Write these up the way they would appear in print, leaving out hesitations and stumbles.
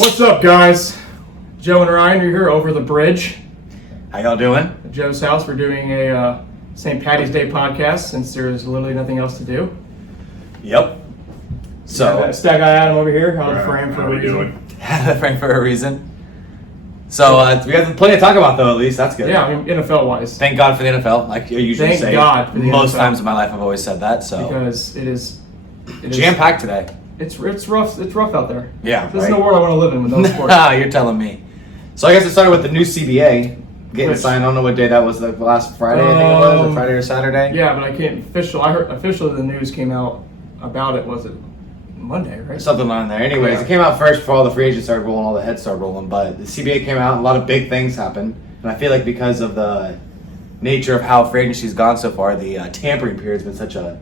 What's up, guys? Joe and Ryan are here over the bridge How y'all doing? at Joe's house. We're doing a St. Patty's Day podcast since there's literally nothing else to do. Yep. So, Stat guy Adam over here, out of frame for a reason. had a frame for a reason. So, we got plenty to talk about, though, at least. That's good. Yeah, I mean, NFL-wise. Thank God for the NFL, like you usually Thank say. God for the Most NFL. times in my life, I've always said that. So, Because it is jam-packed today. It's rough. It's rough out there. Yeah, This right? is the world I want to live in with no sports. You're telling me. So, I guess it started with the new CBA getting signed. I don't know what day that was, like last Friday, I think it was, or Friday or Saturday. Yeah, but I can't I heard officially the news came out about it. Was it Monday, right? Something on there. Anyways, Yeah. It came out first before all the free agents started rolling, all the heads started rolling. But the CBA came out, and a lot of big things happened. And I feel like because of the nature of how free agency's gone so far, the tampering period's been such a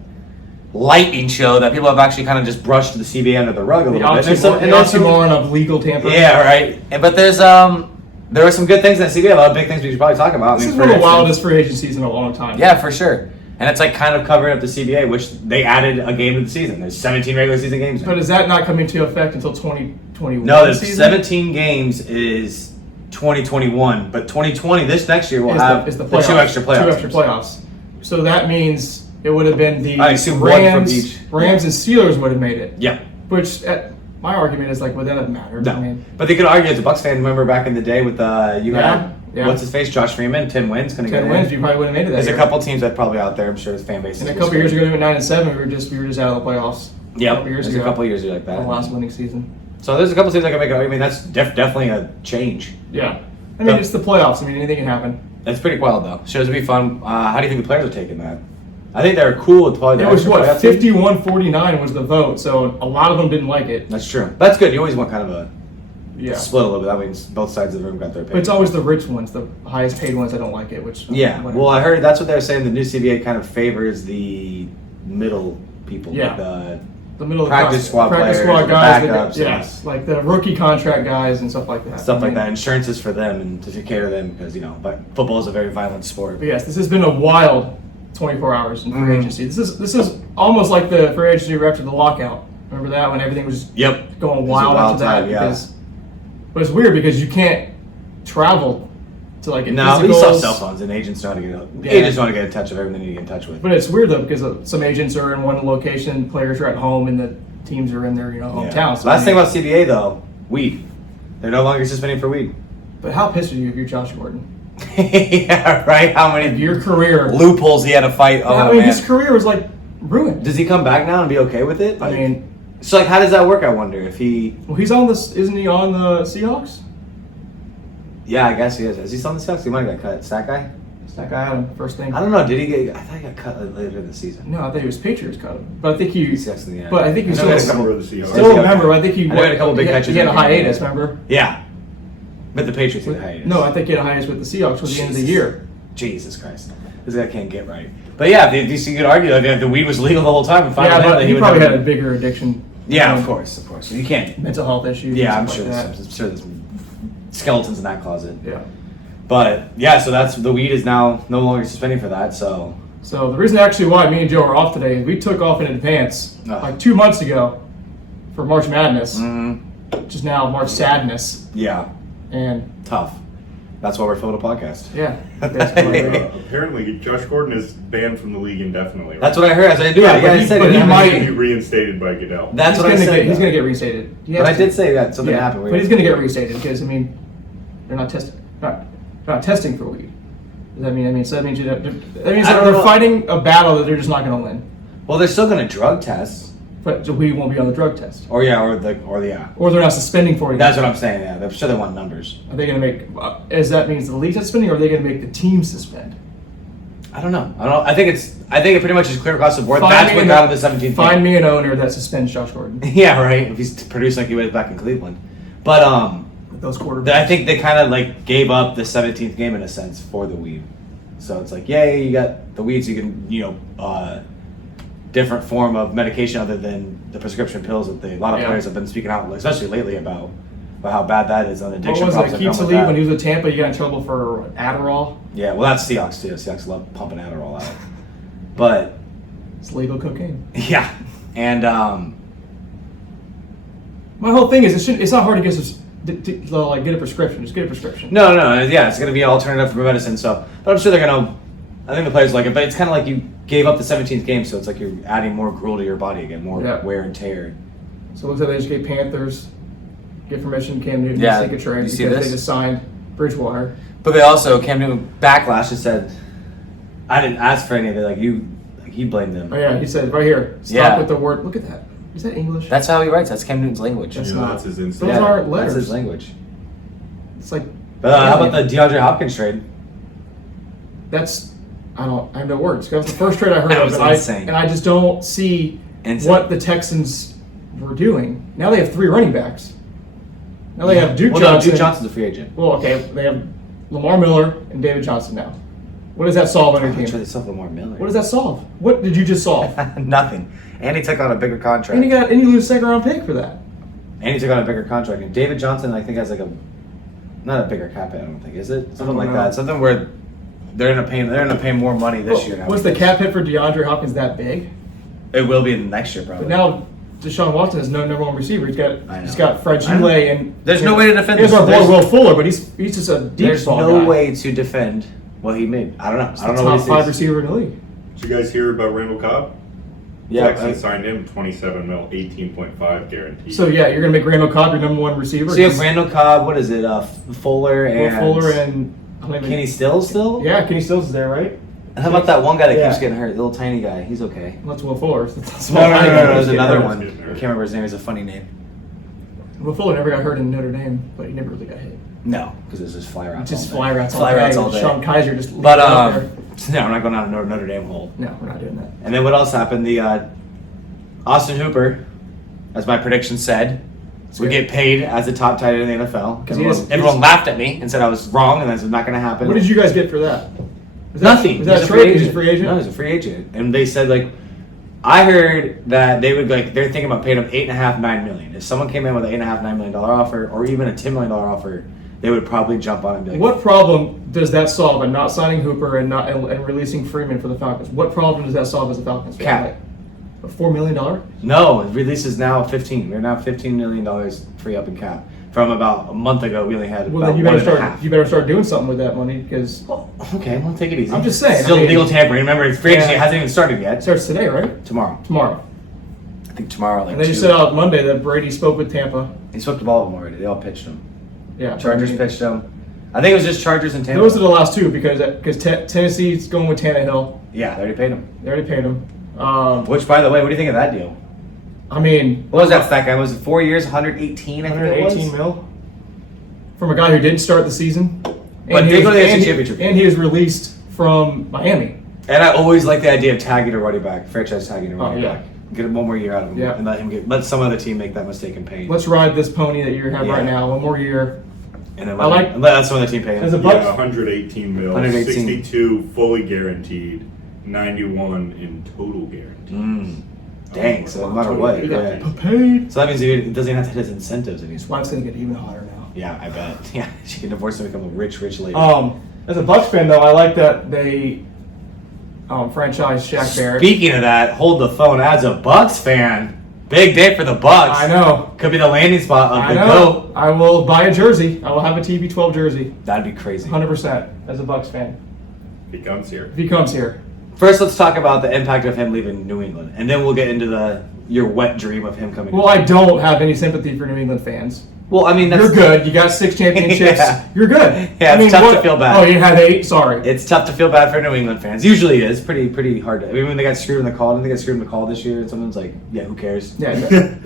lightning show that people have actually kind of just brushed the CBA under the rug a The little bit. oxymoron of legal tampering. Yeah, right. But there were some good things in the CBA, a lot of big things we should probably talk about. This is one of the wildest free agencies in a long time. Yeah, for sure. And it's like kind of covering up the CBA, which they added a game to the season. There's 17 regular season games. But is that not coming into effect until 2021? No, there's season? 17 games is 2021, but 2020, this next year, will have the playoffs. two extra playoffs. Two extra playoffs. So that means it would have been the I assume one from each. Rams and Steelers would have made it. Yeah. Which, my argument is like, well, that doesn't matter. No. I mean, But they could argue as a Bucs fan, remember back in the day with you had, Yeah. what's his face, Josh Freeman, 10 wins, couldn't get 10 in. wins, you probably wouldn't have made it that There's year. a couple teams that probably out there, I'm sure his fan base And is a couple years ago, they went 9-7. We were just out of the playoffs. Yeah, a couple years there's ago. a couple years like that. The last winning season. So there's a couple teams that can make an argument. That's definitely a change. Yeah. I mean, it's the playoffs. I mean, anything can happen. That's pretty wild, though. Shows it'll be fun. How do you think the players are taking that? I think they're cool with probably the It was extra playoff team. 51-49 was the vote, so a lot of them didn't like it. That's true. That's good. You always want kind of a Yeah. split a little bit. That means both sides of the room got their But opinion. it's always the rich ones, the highest paid ones that don't like it, which... Yeah. whatever. Well, I heard that's what they were saying. The new CBA kind of favors the middle people. Yeah. Like the middle of practice the squad practice players, squad the guys, backups, yes, like the rookie contract guys and stuff like that. stuff I like mean, that. Insurances for them and to take care of them because, but football is a very violent sport. But yes, this has been a wild 24 hours in free Mhm. agency. This is almost like the free agency after the lockout. Remember that when everything was Yep. going It was a wild wild after time, that? yeah. Because, but it's weird because you can't travel to like get No, but you saw physicals. cell phones and agents know how to get Yeah. agents know how to get in touch with everything they need to get in touch with. But it's weird though because some agents are in one location, players are at home, and the teams are in their hometown. Yeah. So Last thing about CBA though, weed. They're no longer suspending for weed. But how pissed are you if you're Josh Gordon? Yeah, right. How many Your career. loopholes he had to fight? Oh, I mean, man. his career was like ruined. Does he come back now and be okay with it? I mean, so like, how does that work? I wonder if he. well, he's on this. Isn't he on the Seahawks? Yeah, I guess he is. Is he still on the Seahawks? He might have got cut. Is that guy? It's that guy on first thing. I don't know. Did he get? I thought he got cut later in the season. No, I think he was Patriots cut him. But I think he. Seahawks in the end. But I think he I know still. he had a couple- Member of the Seahawks. Still remember. I think he. I know he had a couple big he catches He had a in the game. hiatus. Remember? Yeah, but the Patriots had a hiatus. No, I think he had a hiatus with the Seahawks for the end of the Jesus. year. Jesus Christ, this guy can't get right. But yeah, you could argue that if the weed was legal the whole time and finally Yeah, but that he would probably never- had a bigger addiction. Yeah, um, of course. You can't. Mental health issues. Yeah, I'm and sure. stuff like I'm sure there's skeletons in that closet. that. Yeah. But yeah, so that's the weed is now no longer suspending for that. So So the reason actually why me and Joe are off today is we took off in advance Ugh. like 2 months ago for March Madness, mhm. which is now March Sadness, Yeah, and tough. That's why we're filming a podcast. yeah, basically. Apparently, Josh Gordon is banned from the league indefinitely. Right? That's what I heard. I said, Yeah, yeah, but I he- said but it. he I might- mean, Be reinstated by Goodell. That's he's what I gonna said. get, he's though. gonna get reinstated. He But has I to. did say that something Yeah, happened. but he's gonna get reinstated because I mean, they're not testing for weed. Does that mean? So that means that means I that don't they're know. fighting a battle that they're just not gonna win. Well, they're still going to drug test, But the weed won't be on the drug test, or yeah. or they're not suspending for it. That's what I'm saying. Yeah, I'm sure they want numbers. Are they gonna make? As that means the league suspending, or are they gonna make the team suspend? I don't know. I think it pretty much is clear across the board. Find That's me what an- got him the 17th. Find me an owner that suspends Josh Gordon. Yeah, right. If he's producing like he was back in Cleveland, but With those quarterbacks. I think they kind of like gave up the 17th game in a sense for the weed. So it's like, yay, you got the weed, so you can different form of medication other than the prescription pills that a lot of Yeah. players have been speaking out, especially lately about how bad that is on What addiction was problems it? that come Keith with Talib that. when he was at Tampa, he got in trouble for Adderall. Yeah, well, that's Seahawks too. Seahawks love pumping Adderall out, but It's legal cocaine. yeah, and My whole thing is it's not hard to get like get a prescription. Just get a prescription. No, yeah, it's going to be an alternative for medicine. So, but I'm sure they're going to. I think the players like it, but it's kind of like you gave up the 17th game, so it's like you're adding more gruel to your body again, more wear and tear. So it looks like they just gave Panthers get permission Cam Newton Yeah, to take a trade you see because this? they just signed Bridgewater. But they also Cam Newton backlash and said, "I didn't ask for any of it." Like he blamed them. Oh yeah, he said right here. Stop with the word. Look at that. Is that English? That's how he writes. That's Cam Newton's language. That's Yeah, not. that's his instinct. Those aren't letters. That's his language. It's like. But how about the DeAndre Hopkins trade? That's. I have no words. That was the first trade I heard That of, was and insane. I just don't see what the Texans were doing. Now they have 3 running backs. Now they have Duke Johnson. Duke Johnson's a free agent. Well, okay, they have Lamar Miller and David Johnson now. What does that solve on your I'm sure team? they still have Lamar Miller. What does that solve? What did you just solve? Nothing. And he took on a bigger contract. And you lose a second-round pick for that. And he took on a bigger contract. And David Johnson, I think, has like not a bigger cap hit. I don't think, is it? Something like that. Something where they're gonna pay more money this year. Now Was the cap hit for DeAndre Hopkins that big? It will be next year probably. But now Deshaun Watson is no number 1 receiver. He's got Fred I know. Goulet and There's no way to defend Here's this. our boy Will Fuller, but he's just a deep There's ball no guy. way to defend what he made. I don't know. He's I don't the know what top he 5 sees. receiver in the league. Did you guys hear about Randall Cobb? Yeah. Texans signed him 27 mil, 18.5 guaranteed. So yeah, you're gonna make Randall Cobb your number 1 receiver. So you have Randall Cobb. What is it? Fuller Will and Fuller and Kenny Stills still. Yeah, Kenny Stills is there, right? And how about that one guy that Yeah. keeps getting hurt? The little tiny guy. He's okay. That's Will Fuller. No. There's another one. I Getting can't hurt. remember his name. It's a funny name. Will Fuller never got hurt in Notre Dame, but he never really got hit. No, because it's just fly routes. Just all day. fly routes all Fly day. routes all day. Sean Kaiser just But out there. no, we're not going down a Notre Dame hole. No, we're not doing that. And then what else happened? The Austin Hooper, as my prediction said, would get paid as the top tight end in the NFL. 'Cause he is- Everyone laughed at me and said I was wrong and that's not going to happen. What did you guys get for that? Was Nothing. Was that a He's trade? He's a free agent? No, he's a free agent. And they said I heard that they would they're thinking about paying him $8.5, $9 million. If someone came in with an $8.5, $9 million offer, or even a $10 million offer, they would probably jump on it and be like, What problem does that solve by not signing Hooper and releasing Freeman for the Falcons? What problem does that solve as a Falcons fan? Cap. Like, a $4 million? No, the release is now 15. We're now $15 million free up in cap. From about a month ago, we only had Well, about then you better start doing something with that money because Well, okay, well, take it easy. I'm just saying, Still I mean- legal tampering. Remember, it's free agency. Yeah. It hasn't even started yet. it starts today, right? Tomorrow. Tomorrow. I think tomorrow. And then you said out Monday that Brady spoke with Tampa. He spoke to all of them already. They all pitched him. Yeah, Chargers pitched him. I think it was just Chargers and Tampa. Those are the last two because Tennessee's going with Tannehill. Yeah, they already paid him. They already paid him. Which, by the way, what do you think of that deal? I mean, What was that guy? Was it 4 years, 118? I think it was. 118 mil from a guy who didn't start the season. But he they go to the and AFC he- Championship. And he was released from Miami. And I always like the idea of tagging a running back, franchise tagging a running yeah. back. Get him one more year out of him, Yeah. and let some other team make that mistake and pay. Let's ride this pony that you have Yeah. right now. One more year. And then I like- let some other team pay him. As a Yeah, Bucks, 118 mil, 118. 62 fully guaranteed, 91 in total guaranteed. Dang, so no matter what, he got yeah. paid. So that means he doesn't have to hit his incentives and he's His wife's gonna get even hotter now. Yeah, I bet. Yeah, she can divorce and become a rich lady. As a Bucks fan, though, I like that they franchise Shaq Barrett. Speaking of that, hold the phone. As a Bucks fan, big day for the Bucks. I know. Could be the landing spot of I the know. GOAT. I will buy a jersey. I will have a TB12 jersey. That'd be crazy. 100% as a Bucks fan. He comes here. If he comes here. First, let's talk about the impact of him leaving New England, and then we'll get into your wet dream of him coming. Well, I don't have any sympathy for New England fans. Well, I mean, that's, You're good. You got 6 championships. Yeah. You're good. Yeah, it's tough to feel bad. Oh, you had 8? Sorry. It's tough to feel bad for New England fans. Usually, it is pretty hard. I mean, when they got screwed in the call, didn't they get screwed in the call this year? Someone's like, "Yeah, who cares?" Yeah.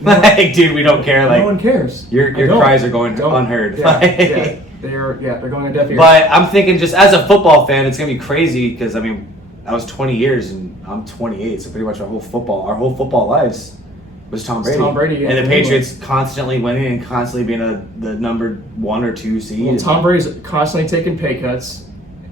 No, Like, dude, we don't care. Like, no one cares. your I don't. cries are going Don't. unheard. Yeah, yeah. They're going to deaf ears. But I'm thinking, just as a football fan, it's gonna be crazy because I mean, I was 20 years and I'm 28, so pretty much our whole football lives was Tom Brady. Tom Brady and the in Patriots constantly winning and constantly being the number 1 or 2 seed. Well, Tom Brady's constantly taking pay cuts,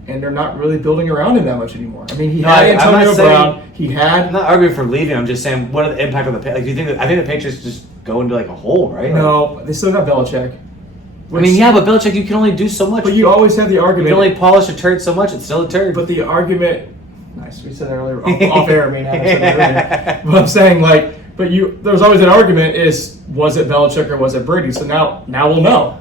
and they're not really building around him that much anymore. I mean, he No, had I'm not Antonio saying- Brown. He I'm had not arguing for leaving. I'm just saying, what are the impact of the like? Do you think I think the Patriots just go into like a hole, right? no. They still got Belichick. I mean, yeah, but Belichick, you can only do so much. But you always have the You argument. can only polish a turd so much. It's still a turd. But the argument, nice, we said that earlier off air. I mean, I said that earlier. But I'm saying there's always an argument: was it Belichick or was it Brady? So now we'll know.